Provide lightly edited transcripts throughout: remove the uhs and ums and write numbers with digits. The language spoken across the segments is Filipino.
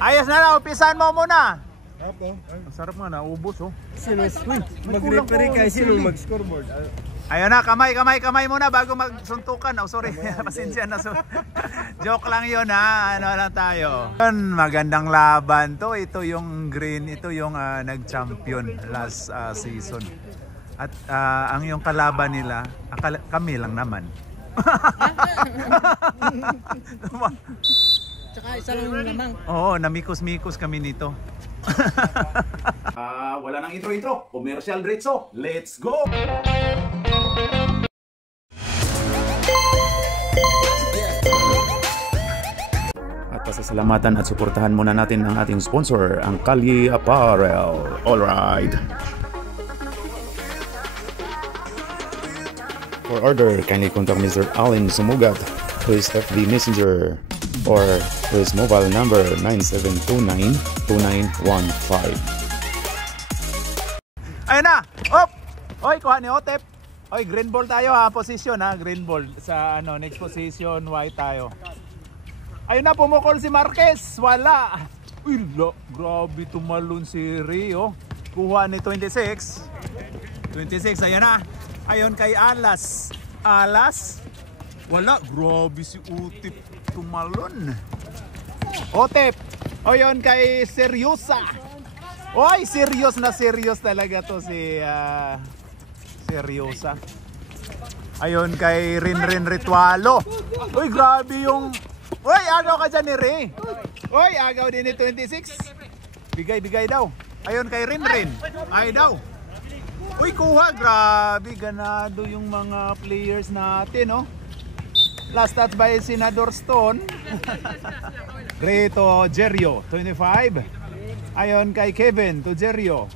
Ayos na, umpisan mo muna. Ang sarap nga, naubos oh. Sino mag-referee kayo, sino mag-scoreboard? Ayun na, kamay muna bago magsuntukan. Oh, sorry, pasensya na. Joke lang yun ha, ano lang tayo. Magandang laban to, ito yung green, ito yung nag-champion last season. At ang yung kalaban nila, kami lang naman. Tsaka isa lang yung lamang. Oo, namikos-mikos kami nito. Wala nang intro. Commercial diretso. Let's go! At pasasalamatan at suportahan muna natin ang ating sponsor, ang Kalye Apparel. Alright. For order, kindly contact Mr. Allen Sumugat to his FB Messenger or to his mobile number 9729-2915. Ayun na! Op! Oy, kuha ni Otep. Oy, green ball tayo ha. Position ha. Green ball. Sa next position, white tayo. Ayun na, pumukol si Marquez. Wala. Uy, grabe tumalon si Rio. Kuha ni 26. 26, ayan na. Ayon kay Alas. Alas. Wala. Grabe si Utip tumalon. Otep. O yun kay Seryosa. Oy, serious na serious talaga to si Seryosa. Ayon kay Rinrin Ritualo. Uy, grabe yung... Uy, agaw ka dyan ni Ray. Uy, agaw din ni 26. Bigay daw. Ayon kay Rinrin. Ay daw. Uy, kuha. Grabe, ganado yung mga players natin, oh. Last touch by Senador Stone. Greto Jerio, 25. Ayon kay Kevin to Jerio.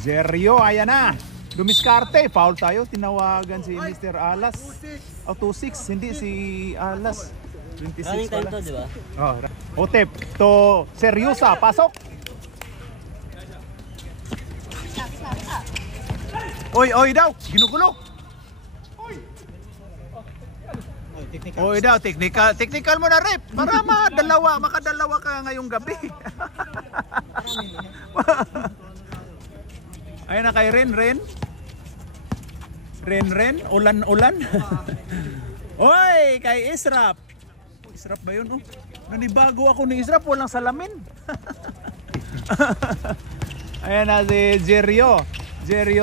Jerio, ayan na. Dumiskarte, foul tayo. Tinawagan si Mr. Alas. Oh, 26, hindi si Alas. 26 pala. To, diba? Oh, Otep to Seryosa, pasok. Oy daw, ginugulo. Oy daw, technical mo na rep para makadalawa ka ngayong gabi. Ayun na kay Ren, ulan. Oy, kay Israp. Israp ba yun? Oh? Nanibago ako ni Israp, walang salamin. Ayan na si Jerio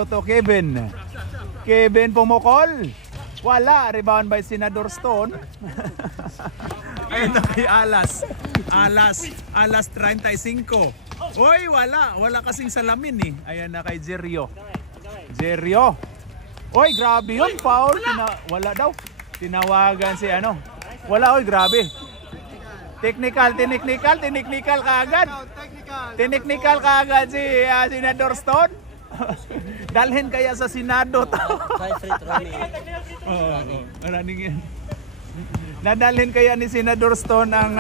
to Kevin. Kevin pumukol. Wala. Rebound by Senador Stone. Ayun na kay Alas 35. Uy, wala kasing salamin eh. Ayan na kay Jerio. Uy, grabe yun, foul. Wala daw. Tinawagan si ano. Wala, uy, grabe. Technical kaagad. Technical kaagad si Senador Stone. Dalhin kaya sa Senado to. Nadalhin kaya ni Senador Stone ang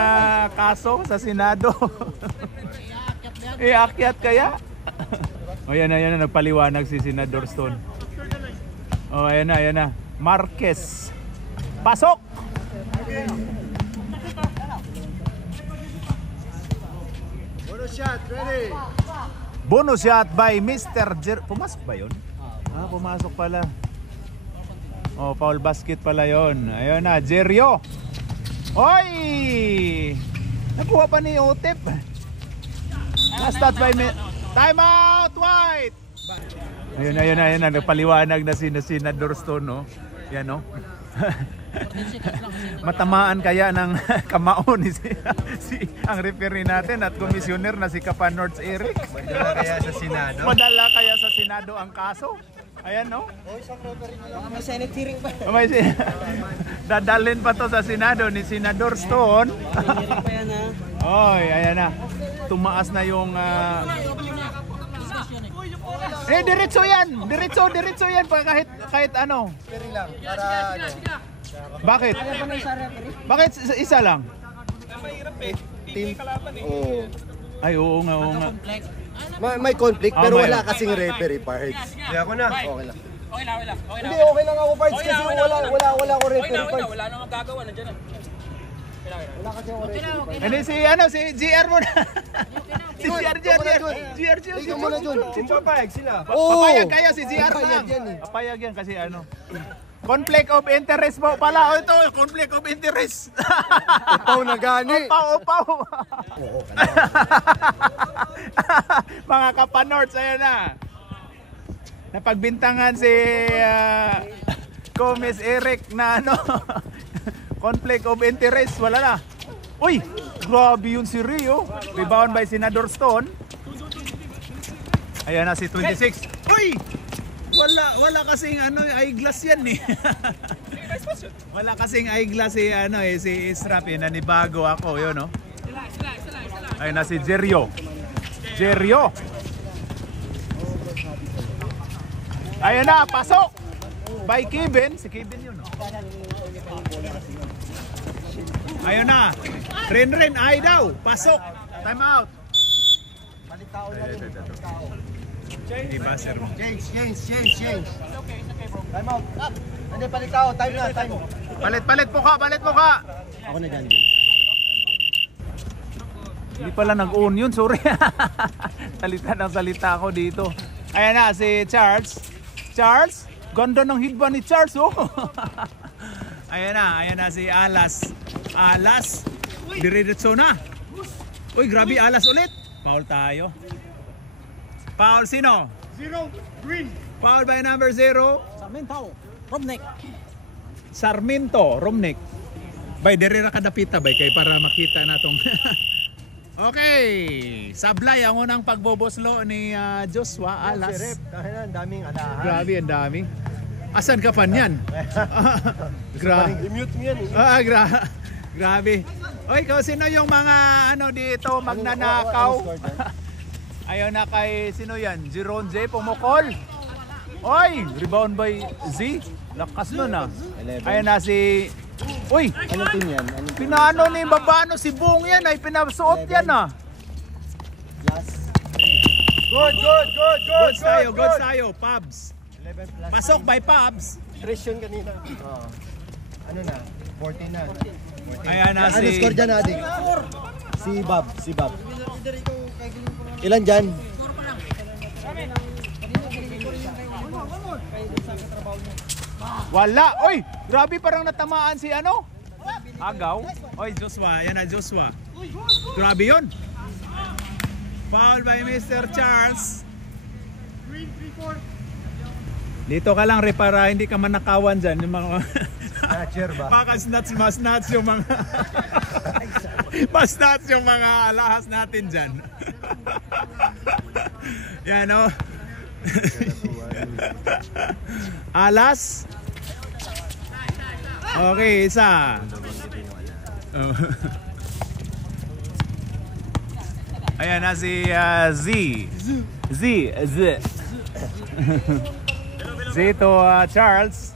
kaso sa Senado. Iakyat kaya? O yan na, nagpaliwanag si Senador Stone. O ayan na. Marquez. Pasok! Bonus shot, ready? Bonus shot by Mr. Pumasok ba yun? Pumasok pala. Oh, foul basket pala yun. Ayun na, Jerio. Oy! Nakuha pa ni Otep. Last touch by time out, White! Ayun na. Nagpaliwanag na si Senador Stone, no? Yan, no? Matamaan kaya ng kamao ni ang referee natin at komisyoner na si Kapan North Eric. Madala kaya sa Senado ang kaso. Ayan, no? May Senate hearing pa. Dadalhin pa to sa Senado ni Senador Stone. Oy, ayan na. Tumaas na yung diretso yan. Diretso yan kahit ano. Referee lang para Bakit? Bakit isa lang? team. Oh. Ay, oo nga. May conflict pero wala kasing referee parts. Ako na. Okay lang. Hindi, okay lang ako parts kasi wala ako referee parts. Wala nang magagawa, nandiyan na. Ano si GR mo na. Si GR. Ikaw muna, Jun. Papayag sila. Papayag kayo si GR Papayag lang. yan eh. Papayag yan kasi ano. Conflict of interest po pala. Ito, conflict of interest. Upaw na gani. Upaw. Mga kapanorts, ayan na. Napagbintangan si Comes Eric na ano. Conflict of interest, wala na. Uy, grabe yun si Rio. Rebound by Senador Stone. Ayan na si 26. Uy! Wala kasing ano, eyeglass yan eh. Wala kasing eyeglass si si Israp eh, nanibago ako, yun no. Ayun na si Jerio. Ayun na, pasok. By Kevin, si Kevin yun no. Ayun na. Ren ay daw, pasok. Time out. Diba, sir? Change. Time out. Hindi, palit tao. Time na. Palit mo ka. Ako na dyan. Hindi pala nag-on yun, sorry. Salita ako dito. Ayan na, si Charles. Ganda ng hidba ni Charles, oh. Ayan na si Alas. Diretso na. Uy, grabe, Alas ulit. Foul tayo. Foul sino? 0, green. Foul by number 0. Sarmiento, Romnek. Bay, diri ra kadapita bay kay para makita natong. Okay, sablay ang unang pagboboslo ni Joshua Alas. Dahil ang daming alahan. Grabe, ang dami. Asan ka pa niyan? I-mute mo yan eh. Grabe. Oy, sino yung mga dito magnanakaw? Ayun na kay sino yan? Jeron J. Pumukol. Oy, rebound by Z. Lakas nun ah. Ayun na si... Uy! Anong team yan? Pinano ni Babano si Bong yan ay pinasuot yan ah. Good. Goods tayo, Pubs. 11 plus. Pasok by Pubs. Trisyon kanina. Oo. Ano na? 14 na. Ayan na Ano si... score dyan, Adik? Si Bob. Ilan dyan? Wala! Oy! Grabe, parang natamaan si Agaw. Oy, Joshua. Yan na, Joshua. Grabe yun. Foul by Mr. Charles. Green, 3-4. Dito ka lang, para hindi ka manakawan dyan. Yung mga... Catcher ba? Mas-nuts yung mga... Mas-nuts yung mga alahas natin dyan. Yan o. Alas. Okay, isa. Ayan na si Z to Charles.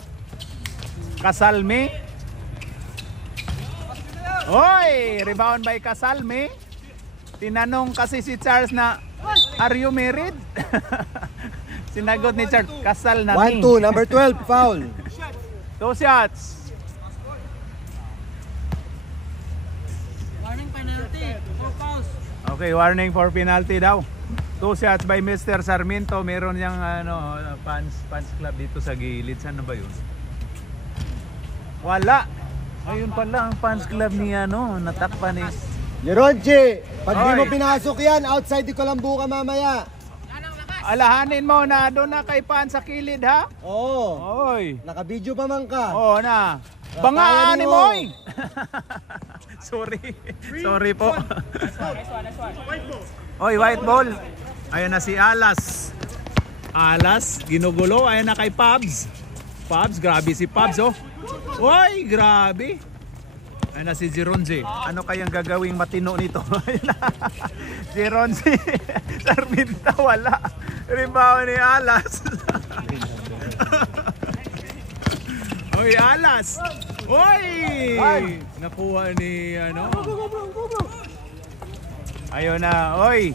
Kasalmi. Oy, rebound by Kasalmi. Tinanong kasi si Charles na, are you married? Sinagot ni Charles, kasal na. 1-2, number 12, foul. 2 shots. Warning penalty. 4 fouls. Okay, warning for penalty daw. 2 shots by Mr. Sarmiento. Meron niyang fans club dito sa gilid. Saan na ba yun? Wala. Ayun pala ang fans club ni natakpan ni Jeronji, pag di mo Oy. pinasok yan, outside di ko lang buka mamaya. Alahanin mo na doon na kay pan sa kilid ha. Oo. Oy. Naka-video pa man ka. Oo na. Kaya Bangaan ni mo. Moy. Sorry po. Oy, white ball. Ayun na si Alas. Ginugulo. Ayun na kay Pubs. Grabe si Pubs oh. Oy, grabe. Ayun na si Jeronji. Ano kayang gagawing matino nito? Jeronji. Sarminta wala. Rebound ni Alas. Oy, Alas. Oy! Nakuha ni Ayun na, oy.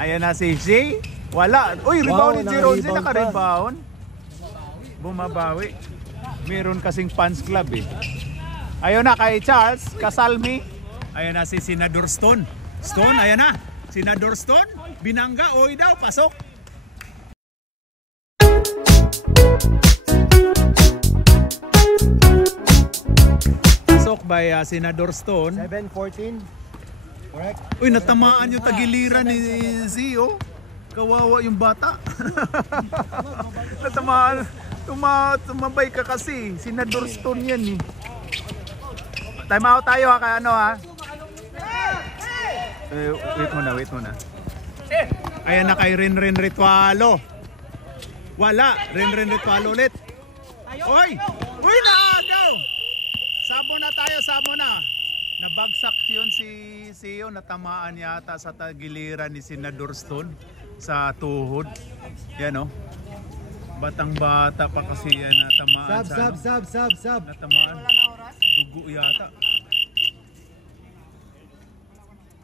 Ayun na si Jay. Wala. Uy, rebound ni Jeronji, naka-rebound. Bumabawi. Meron kasing fans club eh. Ayun na kay Charles Kasalmi. Ayun na si Senador Stone. Stone, ayun na. Senador Stone, binangga, oy daw, pasok. Pasok by Senador Stone. 7-14. Correct. Uy, natamaan yung tagiliran ni Zio. Kawawa yung bata. Natamaan. Tumabay ka kasi. Senador Stone yan eh. Time out tayo ha, kaya ano ha. Wait muna. Ayan na kay Ren Ritualo. Wala, Ren Ritualo ulit. Uy, naagaw. Sabo na tayo, sabo na. Nabagsak yun si Sio, natamaan yata sa tagiliran ni Senador Stone sa tuhod. Yan o. Batang bata pa kasi yan natamaan Sab. natamaan. Dugo yata.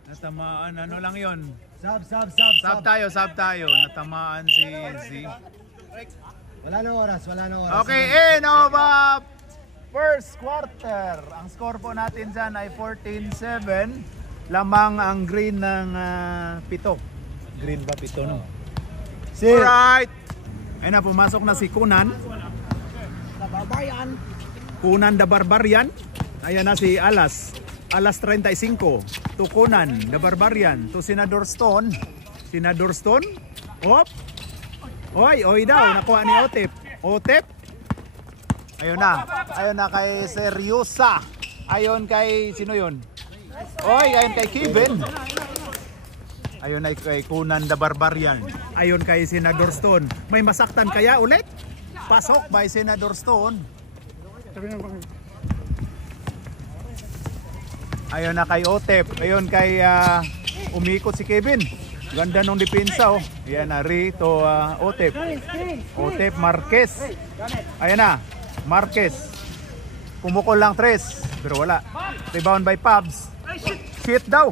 Natamaan, ano lang yon. Sab tayo. Natamaan si Z. Wala na oras. Okay, end of first quarter. Ang score po natin dyan ay 14-7. Lamang ang green ng 7. Green ba 7 no? Alright. Ayun na, pumasok na si Kunan. Kunan the Barbarian. Ayan na si Alas 35 to Kunan the Barbarian to Senador Stone. Hop. Oy daw, nakuha ni Otep. Ayun na kay Seryosa. Ayun kay sino yun? Ayun kay Kevin. Ayun ay kay Kunan the Barbarian. Ayun kay Senador Stone. May masaktan kaya ulit? Pasok by Senador Stone. Ayun na kay Otep. Ayun kay umikot si Kevin. Ganda nung depensa oh. Ayan na rito Otep. Otep Marquez. Ayan na. Marquez. Pumukol lang 3 pero wala. Rebound by Pabs. Shit daw.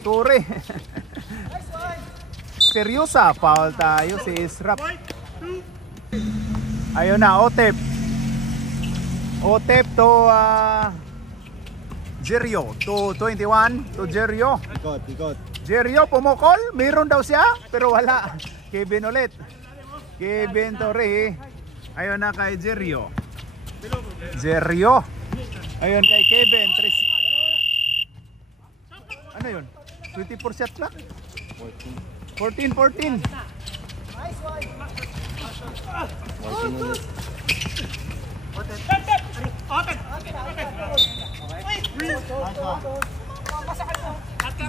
Ture. Seryosa. Foul tayo si Israp. Ayun na Otep. Otep to Jerio to 21 to Jerio. Ikot. Jerio pumukol, meron daw siya pero wala. Kevin ulit. Kevin Torre. Ayun na kay Jerio. Ayun kay Kevin. Ano yun? 24 shot clock? 14.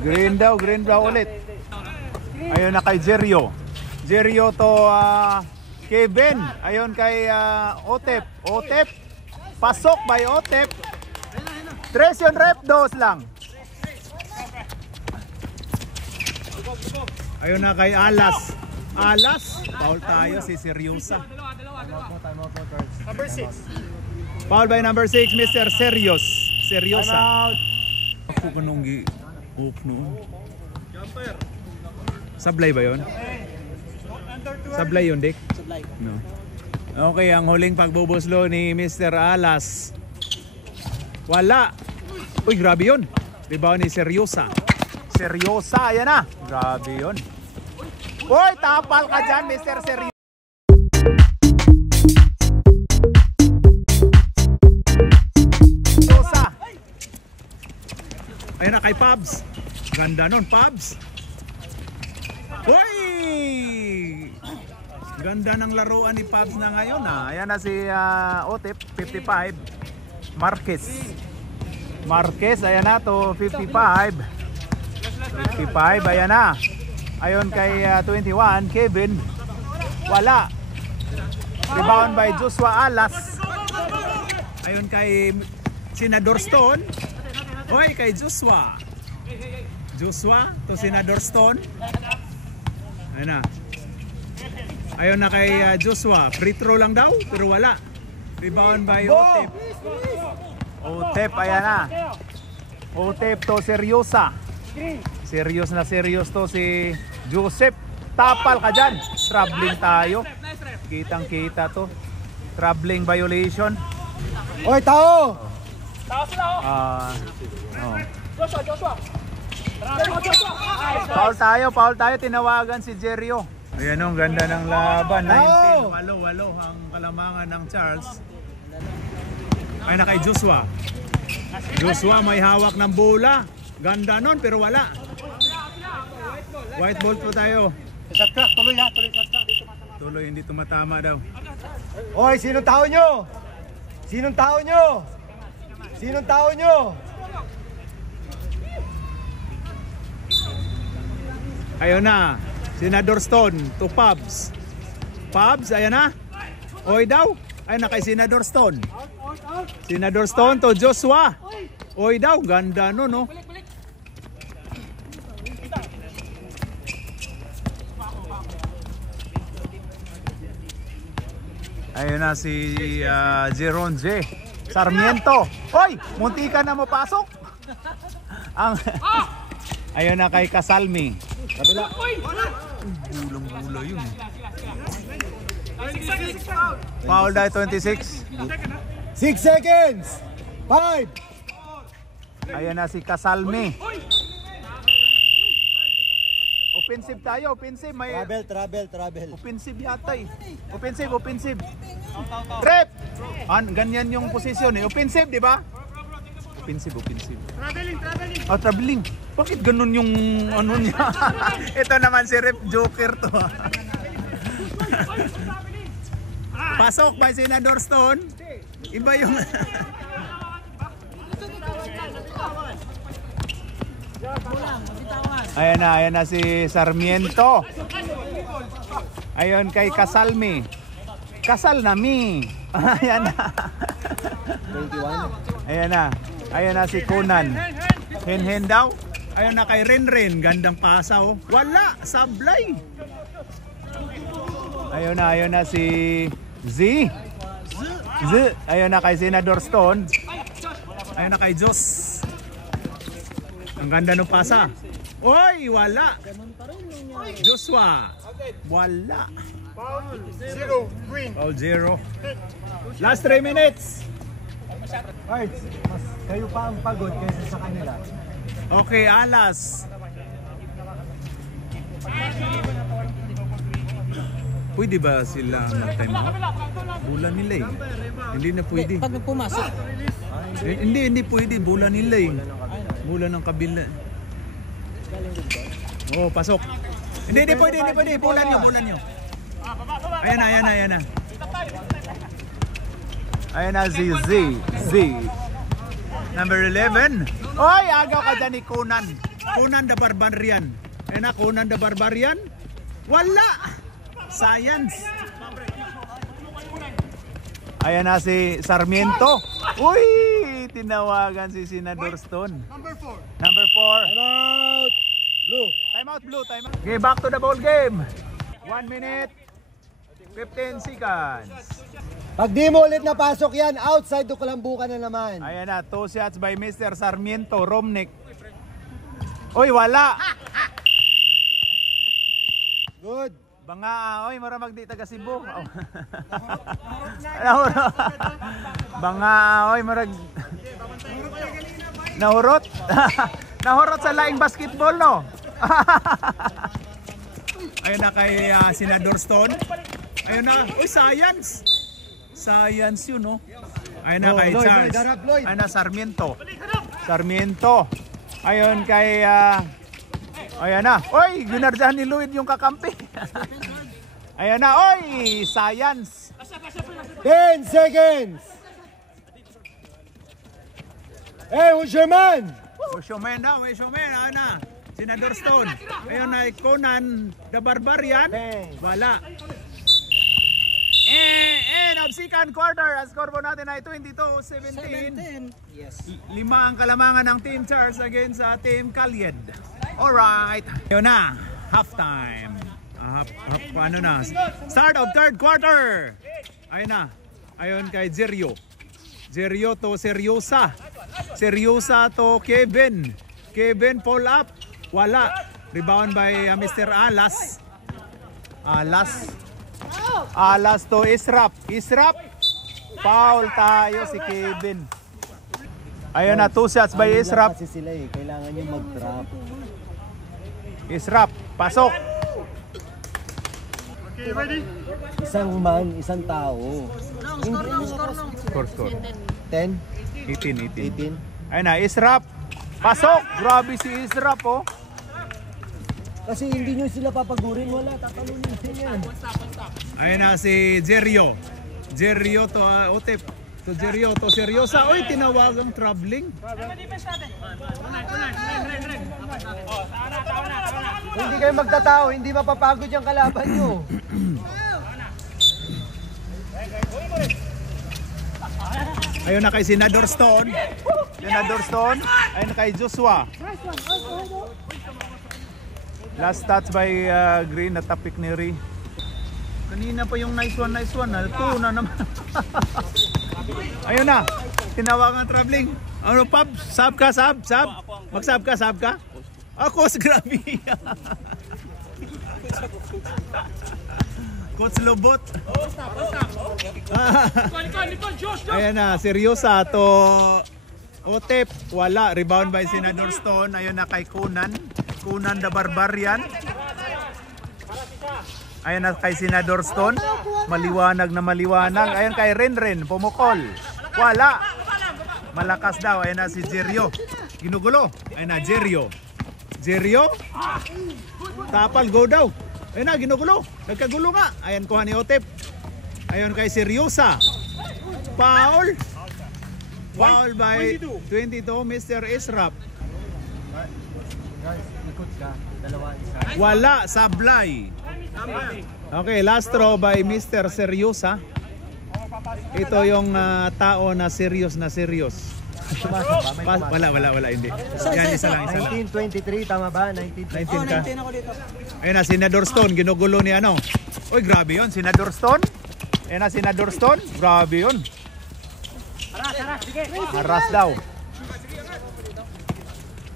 Green daw ulit. Ayun na kay Jerio to Kevin. Ayun kay Otep. Pasok by Otep. 3 yun rep, 2 lang. Ayun na kay Alas. Foul tayo si Seryosa. Number 6. Foul by number 6, Mr. Seryosa. Ako kanong gi-off noon. Sablay ba yun? Sablay yun, Dick? Sablay. No. Okay, ang huling pagbubuslo ni Mr. Alas. Wala. Uy, grabe yun. Diba ni Seryosa? Ayan na. Grabe yun. Uy, tapal ka dyan, Mr. Seryosa. Ayun na kay Pabs. Ganda nun, Pabs. Uy! Ganda ng laruan ni Pabs na ngayon ha. Ayan na si Otep, 55. Marquez, ayan na to, 55. Ayan na. Ayun kay 21, Kevin. Wala. Rebound by Joshua Alas. Ayun kay Senador Stone. Hoy, kay Joshua to Senador Stone. Ayun na kay Joshua. Free throw lang daw pero wala. Rebound by Otep, ayan na. Otep to Seryosa. Serious to si Joseph. Tapal ka dyan. Traveling tayo. Kitang kita to. Traveling violation. Oy, tao! Oh. Foul tayo, tinawagan si Jerio. Ayan ang ganda ng laban. 19, walo ang kalamangan ng Charles. Ay na kay Joshua. Joshua may hawak ng bola. Ganda nun pero wala. White ball po tayo. Tuloy hindi tumatama daw. Oy, sinong tao nyo? Sinong tao nyo? Sinong tao nyo? Ayun na. Senador Stone to Pubs. Pubs, ayan na. Oy daw. Ayun na kay Senador Stone. Senador Stone to Joshua. Oy daw, ganda no, no? Ayun na si Jeron J. Sarmiento. Oy, munti ka na mapasok. Ang ayun na kay Kasalmi. Kabila. Bulang-bula yun. Foul dahil 26. 6 seconds. 5. Ayun na si Kasalmi. Offensive tayo, offensive. May Travel. offensive yata eh. Offensive. Trap! Ganyan yung position eh. Offensive, di ba? Offensive. Traveling. Bakit ganun yung ano niya? Ito naman si Rep Joker to. Pasok by Senador Stone. Iba yung... Ayan na si Sarmiento. Ayun kay Kasalmi. Kasal na mi. Ayan na. 21. Ayan na si Kunan. Hen daw. Ayun na kay Renren. Gandang pasa oh. Wala. Sablay. Ayun na si Z. Ayun na kay Senador Stone. Ayun na kay Jos. Ang ganda ng pasa. Oy, wala. Joshua. Wala. Foul 0, green. Foul 0. Last 3 minutes. Alright, mas kayo pa ang pagod kaysa sa kanila. Okay, alas. Pwede ba sila mag-time out? Bola nila eh. Hindi na pwede. Pag pumasok. Hindi pwede. Bola nila eh. Bola ng kabila. Oh, pasok. Hindi pwede. Bola nyo. Ayan na. Ayan na si Z. Number 11. Oy, agaw ka dyan ni Conan. Conan the Barbarian. Ayan na, Conan the Barbarian. Wala. Science. Ayan na si Sarmiento. Uy, tinawagan si Senador Stone. Number 4. Number 4. Time out, Blue. Okay, back to the ball game. 1 minute, 15 seconds. Pag di mo ulit napasok yan, outside to kalambukan na naman. Ayan na, 2 shots by Mr. Sarmiento, Romnick. Uy, wala. Good. Banga, oy, mara magdi taga Cebu. Banga, oy, marag nahurot. Nahurot sa laing basketball, no? Ayun na kay Senador Stone. Ayun na, uy, science. Science yun, no? Ayun na kay Charles. Ayun na, Sarmiento. Ayun kay ayan na. Oy, ginardahan ni Lloyd yung kakampi. Ayan na. Oy, science. 10 seconds. Hey, who's your man? Showman daw. Ayan na. Senador Stone. Ayun na, Conan the Barbarian. Wala. And of second quarter, ang score po natin ay 22-17. Yes. 5 ang kalamangan ng Team Charles against sa Team Calyed. Alright. Ayun na, halftime. Ano na? Start of third quarter. Ayun na. Ayun kay Jerio. Jerio to Seryosa. Seryosa to Kevin. Kevin pull up. Wala. Rebound by Mr. Alas. Alas to Israp. Foul tayo si Kevin. Ayun na, 2 shots by Israp. Kasi sila eh, kailangan nyo mag-trap. Israp, pasok. Okay, ready? Isang man, isang tao. Score. 10, 18. 18. Ayun na, Israp. Pasok. Grabe si Israp, oh. Kasi hindi nyo sila papagurin, wala, tatalunin sa yan. Ayun na si Jerio. Jerio to Otep. To Jerio to Seryosa. Oy, tinawagang traveling. Kung hindi kayo magtatao, hindi mapapagod yung kalaban nyo. Ayun na kay Senador Stone. Senador Stone. Ayun na kay Joshua. Last touch by Green na tapik ni Ri. Kanina pa yung nice one. Ito na naman. Ayun na. Tinawagan traveling. Ano Pab? Sab ka? Mag-sab ka? Ako, grabe. Coach Lobot. Ayan na, seryosa to Otep. Wala. Rebound by Senador Stone. Ayun na kay Kunan the Barbarian. Ayun na kay Senador Stone. Maliwanag. Ayun kay Renren. Pumukol. Wala. Malakas daw. Ayun na si Jerio. Ginugulo. Ayun na, Jerio. Tapal, go daw. Ayun na, ginugulo. Nagkagulo nga. Ayun kuha ni Otep. Ayun kay Seryosa. Foul by 22, Mr. Israp. Guys, ikot ka. Dalawa, isa. Wala, sablay. Okay, last throw by Mr. Seryosa. Ito yung tao na serious. Wala, hindi. Yan, isa lang. 1923, tama ba? 19 ka. Ayun na, Senador Stone, ginugulo ni ano. Uy, grabe yun, Senador Stone. Ayun na, Senador Stone, grabe yun. Haras daw.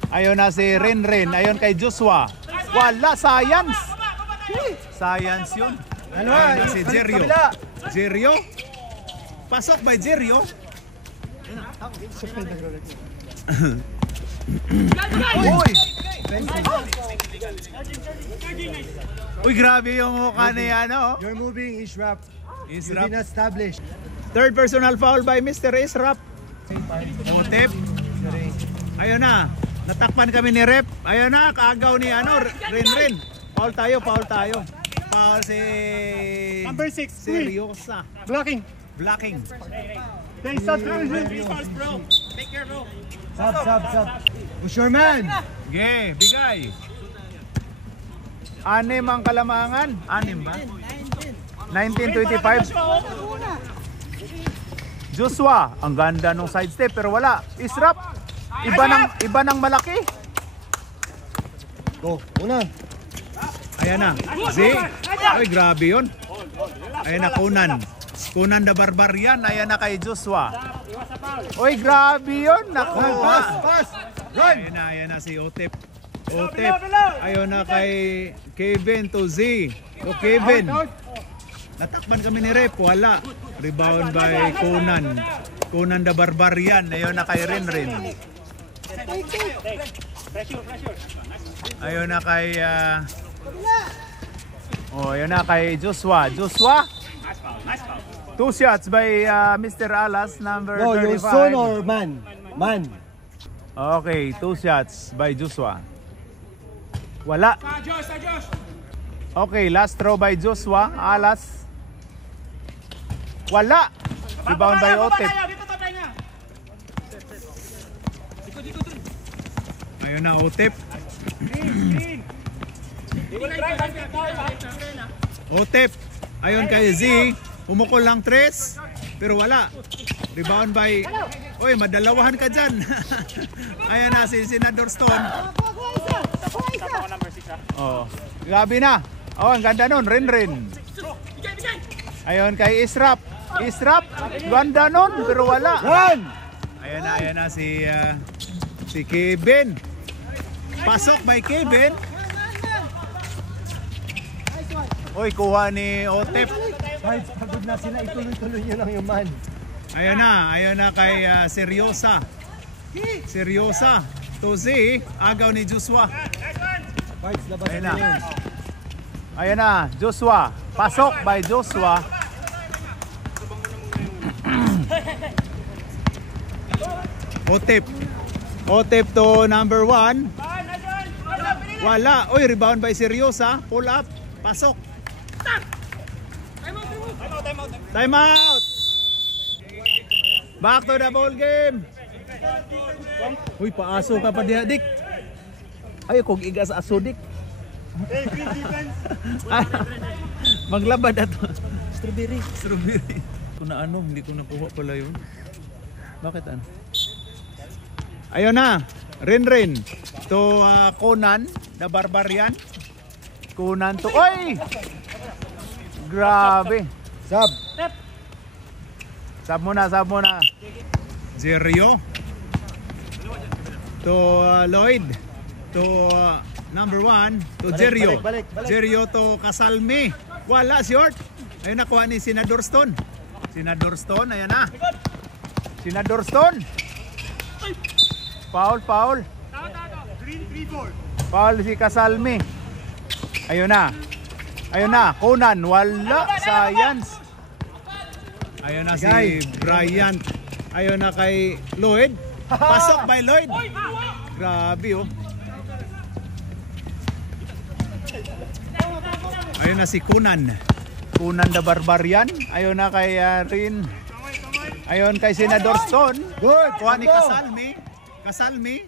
Ayun na si Renren, ayun kay Joshua. Wala, science yun. Ayun na si Jerio. Pasok by Jerio. Uy, grabe yung mukha ni ano. You're moving, Israp. You've Israp. been established. Third personal foul by Mr. Israp. Otep. Ayun na. Natakpan kami ni Rep. Ayun na, kaagaw ni ano, Renren. Foul tayo. Foul si Number 6, Seryosa. blocking. They start bro. Take care, bro. Sub. Push your man. Ge, bigay. 6 ang kalamangan. 6 ba? 1925. Joshua, ang ganda nung sidestep pero wala. Israp, iba ng malaki. Go, una. Ayan na. Z. Ay, grabe yun. Ayan na, Kunan the Barbarian. Ayan na kay Joshua. Oy, grabe yun. Naku. Pass. Run. Ayan na si Otep. Ayun na kay Kevin to Z. O Kevin. Natakpan kami ni Rep. Wala. Rebound by Kunan the Barbarian. Ayun na kay Renren. Ayun na kay ayun na kay Joshua. 2 shots by Mr. Alas, number 35. Your son or man? Man. Okay, 2 shots by Joshua. Wala. Okay, last throw by Joshua. Alas. Wala. Rebound by Otep. Ayun na, Otep. Otep. Ayun kay Z. Umukol lang 3. Pero wala. Rebound by... Uy, madalawahan ka dyan. Ayun na si Senador Stone. Oh, grabe na. Oh, ang ganda nun. Renren. Ayun kay Israp. Ganda nun. Pero wala. Run! Ayun na si Kevin. Pasok by Kevin. Uy, kuha ni Otep. Guys, pagod na sila. Ituloy-tuloy nyo lang yung man. Ayun na kay Seryosa. Seryosa. To Z, agaw ni Joshua. Vibes, labas Ayan na na. yun. Ayan na, Joshua. Pasok by Joshua. Otip. Otip to number 1. Wala. Oy, rebound by Seryosa. Pull up. Pasok. Time out. Back to the ball game. Uy, paaso ka pa diha, Dik. Ay, kung iga sa aso, Dik. Maglabad ato. Strawberry. Strawberry. Kung na ano, hindi ko nakuha pala yun. Bakit ano? Ayun na. Rin. To Conan, the Barbarian. Conan to. Oy! Grabe. Sab. Sab muna. Jerio. To Lloyd. To number 1. To Jerio. Balik. Jerio to Kasalmi. Wala, short. Ayun, nakuha ni Senador Stone. Senador Stone, ayan na. Senador Stone. Foul. Foul si Kasalmi. Ayun na. Conan, wala. Science. Ayun na si Bryant. Ayun na kay Lloyd. Pasok by Lloyd. Grabe oh. Ayun na si Conan. Conan the Barbarian. Ayun na kay Rin. Ayun kay Senador Stone. Good. Kuha ni Kasalmi.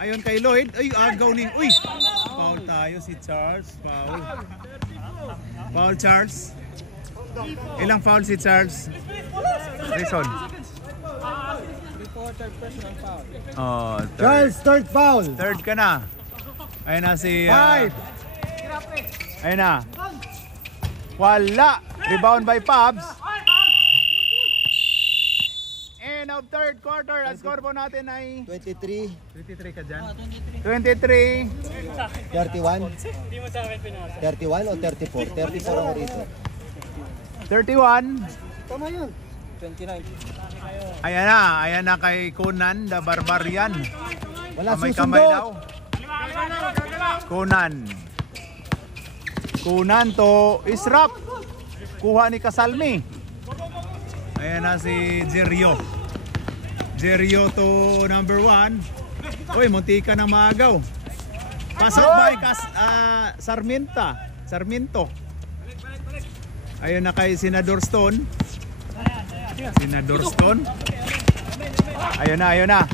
Ayun kay Lloyd. Ay, agaw ni. Uy! Foul tayo si Charles. Foul Charles. Ilang foul si Charles? Reason. Oh, Charles, third foul. Third ka na. Ayun na si... 5. Ayun na. Wala. Rebound by Pabs. End of third quarter. Ang score po natin ay... 23, 23 ka dyan? 23. 31. 31 o 34? 34 ako rito. 31. Tama yun. Ayan na kay Conan the Barbarian. Wala Kamay daw. susundot. Conan to Israp. Kuha ni Kasalmi. Ayan na si Jerio. Jerio to number 1. Uy, muntika na maagaw. Pasok by Sarmiento. Ayun na kay Senador Stone. Ayun na.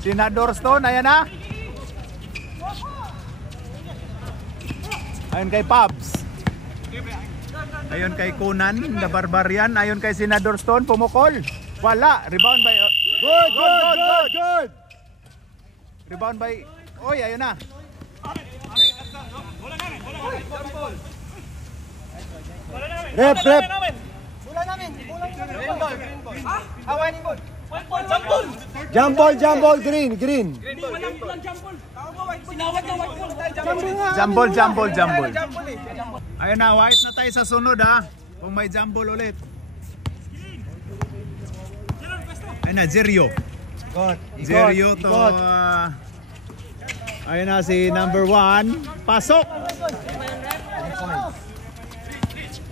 Senador Stone, ayan na. Ayun kay Pabs. Ayun kay Conan, the Barbarian. Ayun kay Senador Stone, pumukol. Wala. Rebound by... Good. Rebound by... Oy, ayun na. Rep. Jump ball, green. Jambol. Ayun na, white na tayo sa sunod ha. Kung may jambol ulit. Ayun na, Jerio. Jerio to... ayun na si number 1. Pasok!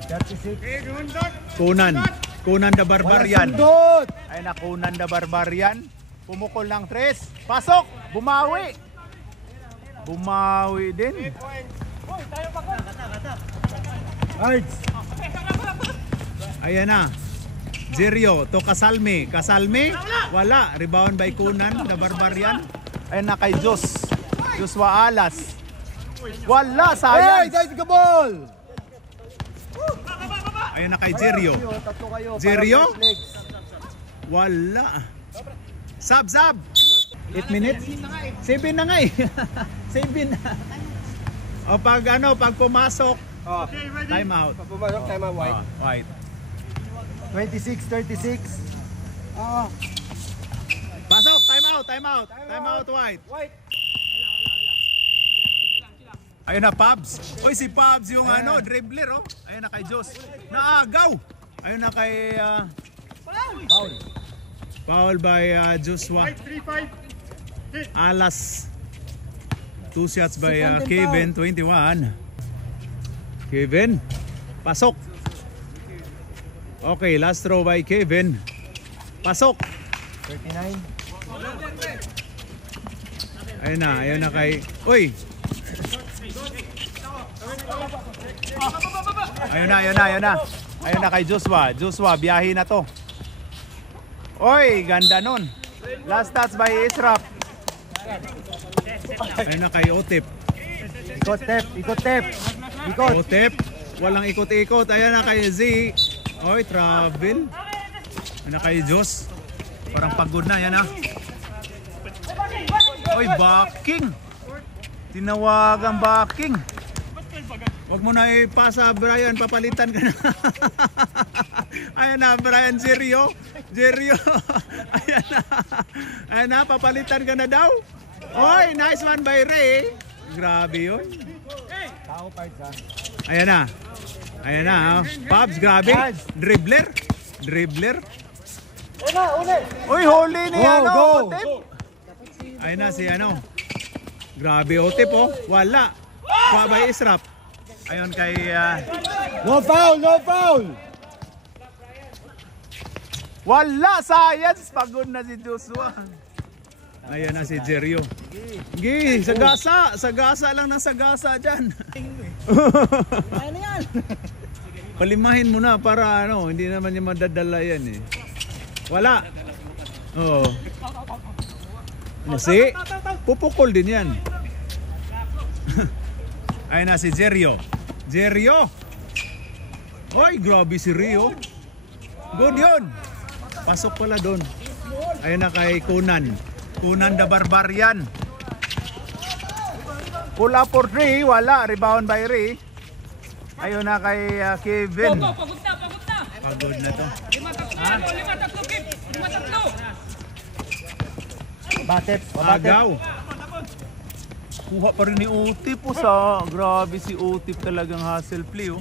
36. Conan the Barbarian. Sundot. Ayun na, Conan the Barbarian. Pumukol ng 3. Pasok! Bumawi din. Cards. Ayan na. Jerio to Kasalmi. Wala. Rebound by Conan the Barbarian. Ayun na kay Joshua Alas. Wala. Hey, Sayang. guys, go ball. Ayun na kay Jerio. Wala. Sab. 8 minutes? 7 na nga eh. 7 na. O pag pumasok, time out. Pumasok, time out, white. White. 26-36. Pasok, time out, white. Ayun na, Pabs. Oy, si Pabs yung dribbler, oh. Ayun na kay Jos. Naagaw. Ayun na kay... Foul by Joshua. Alas. 2 shots by Kevin, 21. Kevin, pasok. Okay, last throw by Kevin. Pasok. 39. Ayun na kay... Uy! Ayun na kay Joshua. Joshua, biyahe na to. Uy, ganda nun. Last touch by Israp. Ayun na kay Otip. Ikot, Tep. Ikot, Tep. Ikot. Otip. Walang ikot-ikot. Ayun na kay Z. Oy, travel. Ayun na kay Jos. Parang pagod na. Yan na. Oy, backing. Tinawag ang backing. Huwag mo na ipasa, Brian. Papalitan ka na. Ayan na, Brian. Jerio. Ayan na, papalitan ka na daw. Oy, nice one by Ray. Grabe yun. Ayan na. Pops, grabe. Dribbler. Uy, huli ni Go. Otip. Ayan na si Grabe, Otip oh. Wala. Kuha by Israp. Ayon kay... No foul. Wala, science. Pagod na si Joshua. Ayan na si Jerio. Gi, sagasa lang ng sagasa dyan. Ano yan? Palimahin mo na para hindi naman yung madadala yan eh. Wala. Oo. Si pupukol din yan. Ayan na si Jerio. Oy, grabe si Rio. Good yun. Pasok pala doon. Ayan na kay Kunan the Barbarian. Pull up for 3. Wala. Rebound by Ray. Ayun na kay Kevin. Pagod na. Pagod na to. 5-3, Kip. 5-3. Batep. Agaw. Kuha pa rin ni Utip po sa... Grabe si Utip talagang hustle play oh.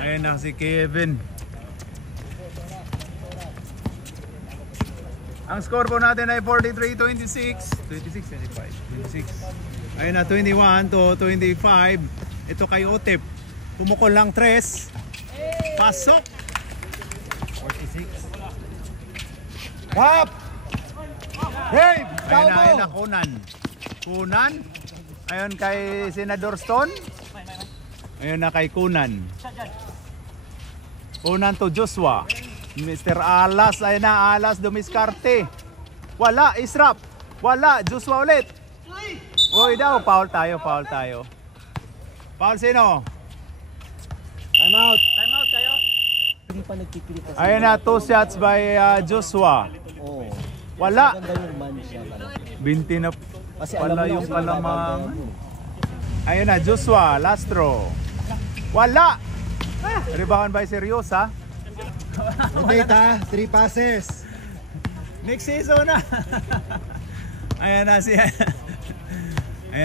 Ayun na si Kevin. Ang score po natin ay 43-26. 26-25. 26. Ayun na 21-25. Ito kay Utip. Pumukol lang 3. Pasok. 46. Wap! Hey! Ayun na Kunan. Ayun kay Senador Stone. Ayun na kay Kunan to Joshua. Mr. Alas. Ayun na, Alas dumiskarte. Wala, Israp. Wala, Joshua ulit. Uy daw, foul tayo. Foul sino? Time out kayo. Ayun na, 2 shots by Joshua. Oo. Wala. Maganda yung man siya. 20 na Kasi pala alam mo yung na, kalamang. Ayun na, Joshua, last throw. Wala. Rebound by Seryosa. Rotate 3 passes. Next season na. Ayun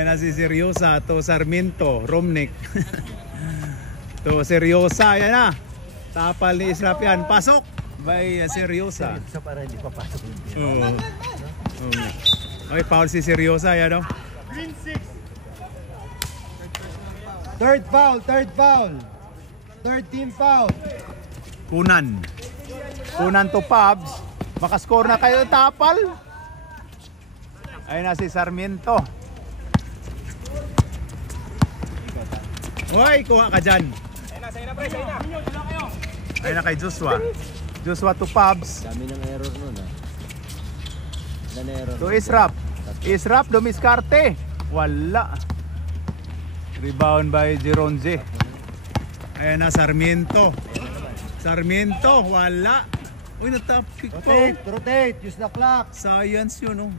na si Seryosa to Sarmiento, Romnick. To Seryosa, ayan na. Tapal ni Israp yan. Pasok by Seryosa. Sa para hindi papasok. Okay, foul si Seryosa, yan o. Third foul. Third team foul. Kunan to Pabs. Makascore na kayo, Tapal. Ayun na si Sarmiento. Hoy, kuha ka dyan. Ayun na kay Joshua. Joshua to Pabs. Dami ng error nun error. To Israp dumiskarte. Wala. Rebound by Jeronze. Ayun na Sarmiento. Wala. Uy, natapik ko. Rotate. Use the clock. Science yun, oh.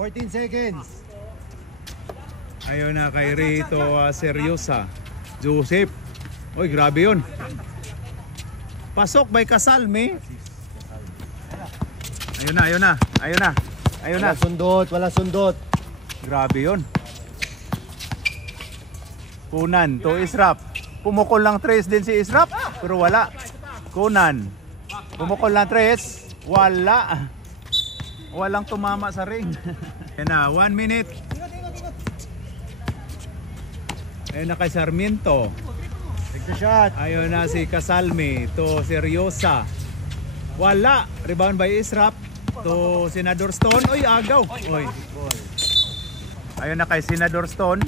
14 seconds. Ayun na kay Rito Seryosa. Joseph. Uy, grabe yun. Pasok by Casalme. Ayun na. Wala sundot. Grabe yun. Kunan to Israp. Pumukol lang 3 din si Israp, pero wala. Kunan. Pumukol lang 3. Wala. Walang tumama sa ring. Yan na, 1 minute. Ayun na kay Sarmiento. Take the shot. Ayun na si Casalme to Seryosa. Wala. Rebound by Israp to Senador Stone. Oy, agaw. Oy. Ayun na kay Senador Stone.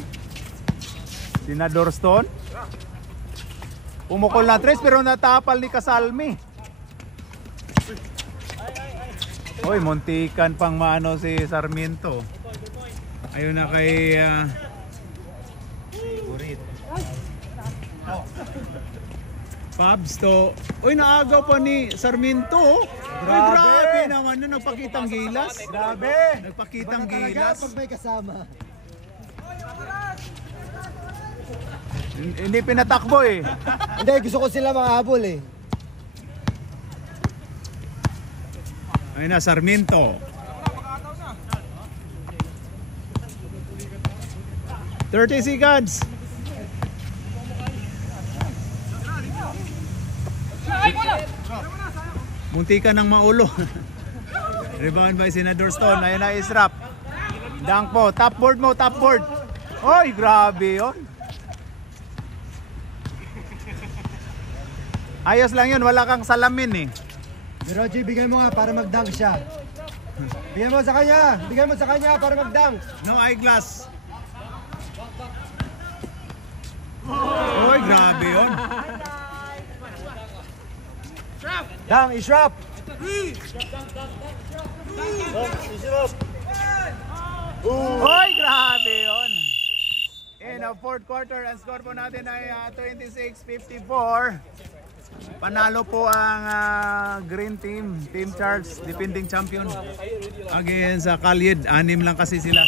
Senador Stone. Pumukol na tres pero natapal ni Casalme. Oy, muntikan pang maano si Sarmiento. Ayun na kay Pabs to. Uy, naagaw pa ni Sarmiento. Oh. Grabe. Grabe naman na nagpakitang gilas. Grabe. Nagpakitang Baka talaga gilas. pag may kasama. Hindi pinatakbo eh. Hindi, gusto ko sila makahabol eh. Ayun na, Sarmiento. 30 seconds. Muntikan ng maulo. Rebound by Senador Stone. Ayun na, Israp. Dunk po. Top board mo, top board. Oy, grabe yun. Ayos lang yun. Wala kang salamin eh. Roger, bigay mo nga para mag-dunk siya. Bigay mo sa kanya. Bigay mo sa kanya para mag-dunk. No eyeglass. Oy, grabe yun. Dunk, Israp. Oy, grabe yun. In the fourth quarter, ang score po natin ay 26-54. Panalo po ang Green Team, Team Charles, defending champion. Again sa Khalid, 6 lang kasi sila.